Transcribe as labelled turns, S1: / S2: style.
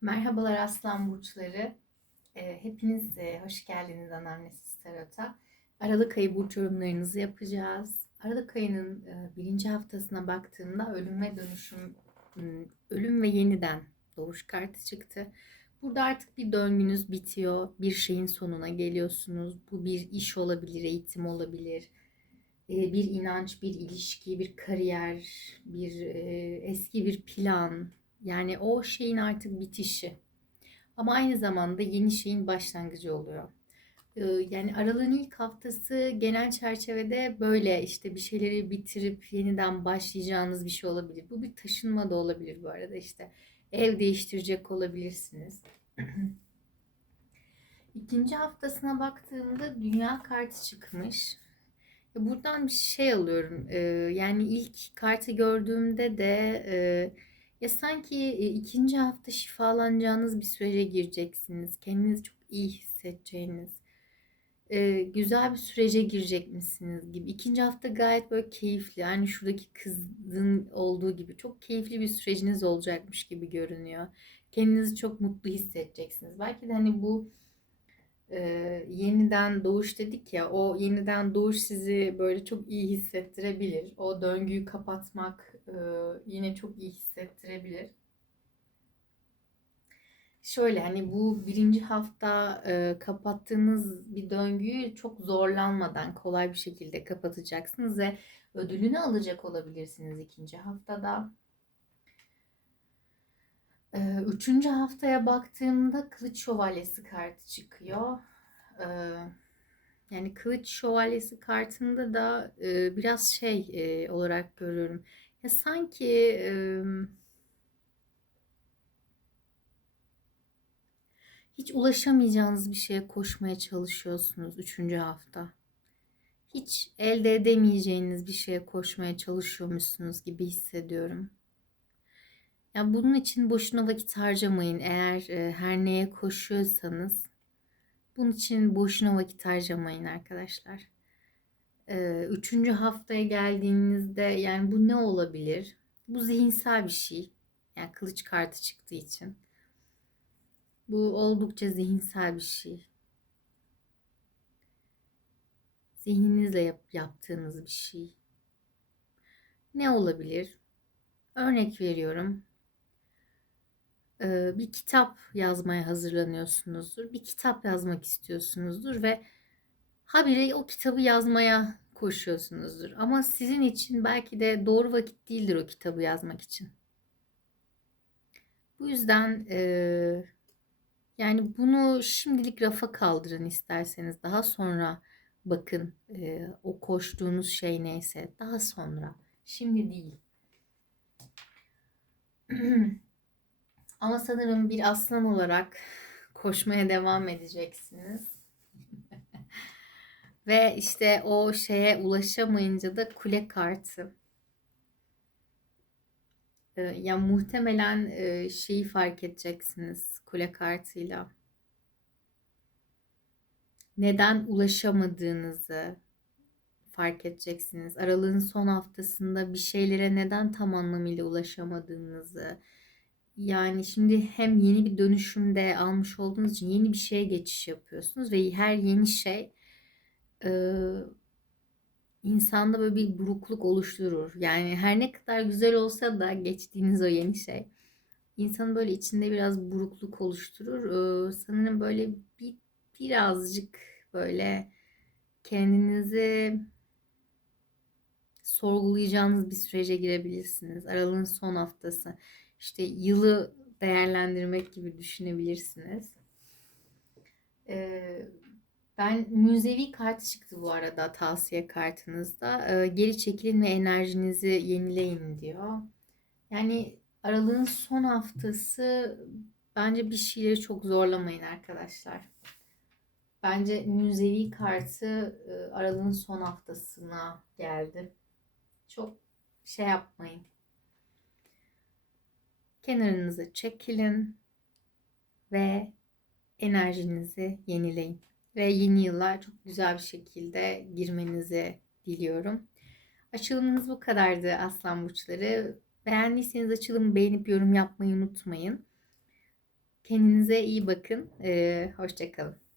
S1: Merhabalar Aslan Burçları. Ee, hepiniz hoş geldiniz Anamnesis Tarot'a. Aralık ayı burç yorumlarınızı yapacağız. Aralık ayının e, birinci haftasına baktığımda ölüm ve dönüşüm, m, ölüm ve yeniden doğuş kartı çıktı. Burada artık bir döngünüz bitiyor. Bir şeyin sonuna geliyorsunuz. Bu bir iş olabilir, eğitim olabilir. e, Bir inanç, bir ilişki, bir kariyer, bir e, eski bir plan, yani o şeyin artık bitişi. Ama aynı zamanda yeni şeyin başlangıcı oluyor. Ee, Yani aralığın ilk haftası genel çerçevede böyle işte bir şeyleri bitirip yeniden başlayacağınız bir şey olabilir. Bu bir taşınma da olabilir bu arada işte. Ev değiştirecek olabilirsiniz. İkinci haftasına baktığımda dünya kartı çıkmış. Buradan bir şey alıyorum. Ee, Yani ilk kartı gördüğümde de e, ya sanki e, ikinci hafta şifalanacağınız bir sürece gireceksiniz. Kendinizi çok iyi hissedeceğiniz, e, güzel bir sürece girecekmişsiniz gibi. İkinci hafta gayet böyle keyifli. Yani şuradaki kızın olduğu gibi çok keyifli bir süreciniz olacakmış gibi görünüyor. Kendinizi çok mutlu hissedeceksiniz. Belki de hani bu e, yeniden doğuş dedik ya o yeniden doğuş sizi böyle çok iyi hissettirebilir. O döngüyü kapatmak e, yine çok iyi hissettirebilir. Şöyle hani bu birinci hafta e, kapattığınız bir döngüyü çok zorlanmadan kolay bir şekilde kapatacaksınız ve ödülünü alacak olabilirsiniz ikinci haftada. Üçüncü haftaya baktığımda Kılıç Şövalyesi kartı çıkıyor. Yani Kılıç Şövalyesi kartında da biraz şey olarak görüyorum. Ya sanki hiç ulaşamayacağınız bir şeye koşmaya çalışıyorsunuz üçüncü hafta. Hiç elde edemeyeceğiniz bir şeye koşmaya çalışıyormuşsunuz gibi hissediyorum. Ya bunun için boşuna vakit harcamayın. Eğer e, her neye koşuyorsanız bunun için boşuna vakit harcamayın arkadaşlar. E, üçüncü haftaya geldiğinizde yani bu ne olabilir? Bu zihinsel bir şey. Yani kılıç kartı çıktığı için. Bu oldukça zihinsel bir şey. Zihninizle yap, yaptığınız bir şey. Ne olabilir? Örnek veriyorum. Bir kitap yazmaya hazırlanıyorsunuzdur. Bir kitap yazmak istiyorsunuzdur ve habire o kitabı yazmaya koşuyorsunuzdur. Ama sizin için belki de doğru vakit değildir o kitabı yazmak için. Bu yüzden e, yani bunu şimdilik rafa kaldırın isterseniz. Daha sonra bakın e, o koştuğunuz şey neyse. Daha sonra. Şimdi değil. Ama sanırım bir aslan olarak koşmaya devam edeceksiniz. Ve işte o şeye ulaşamayınca da kule kartı. Ee, Ya muhtemelen e, şeyi fark edeceksiniz kule kartıyla. Neden ulaşamadığınızı fark edeceksiniz. Aralığın son haftasında bir şeylere neden tam anlamıyla ulaşamadığınızı. Yani şimdi hem yeni bir dönüşümde almış olduğunuz için yeni bir şeye geçiş yapıyorsunuz ve her yeni şey e, insanda böyle bir burukluk oluşturur. Yani her ne kadar güzel olsa da geçtiğiniz o yeni şey insanın böyle içinde biraz burukluk oluşturur. Ee, sanırım böyle bir birazcık böyle kendinizi sorgulayacağınız bir sürece girebilirsiniz. Aralığın son haftası. İşte yılı değerlendirmek gibi düşünebilirsiniz. Ee, ben müzevi kartı çıktı bu arada tavsiye kartınızda. Ee, geri çekilin ve enerjinizi yenileyin diyor. Yani aralığın son haftası bence bir şeyleri çok zorlamayın arkadaşlar. Bence müzevi kartı aralığın son haftasına geldi. Çok şey yapmayın. Kenarınıza çekilin ve enerjinizi yenileyin. Ve yeni yıla çok güzel bir şekilde girmenizi diliyorum. Açılımınız bu kadardı aslan burçları. Beğendiyseniz açılımı beğenip yorum yapmayı unutmayın. Kendinize iyi bakın. Ee, hoşça kalın.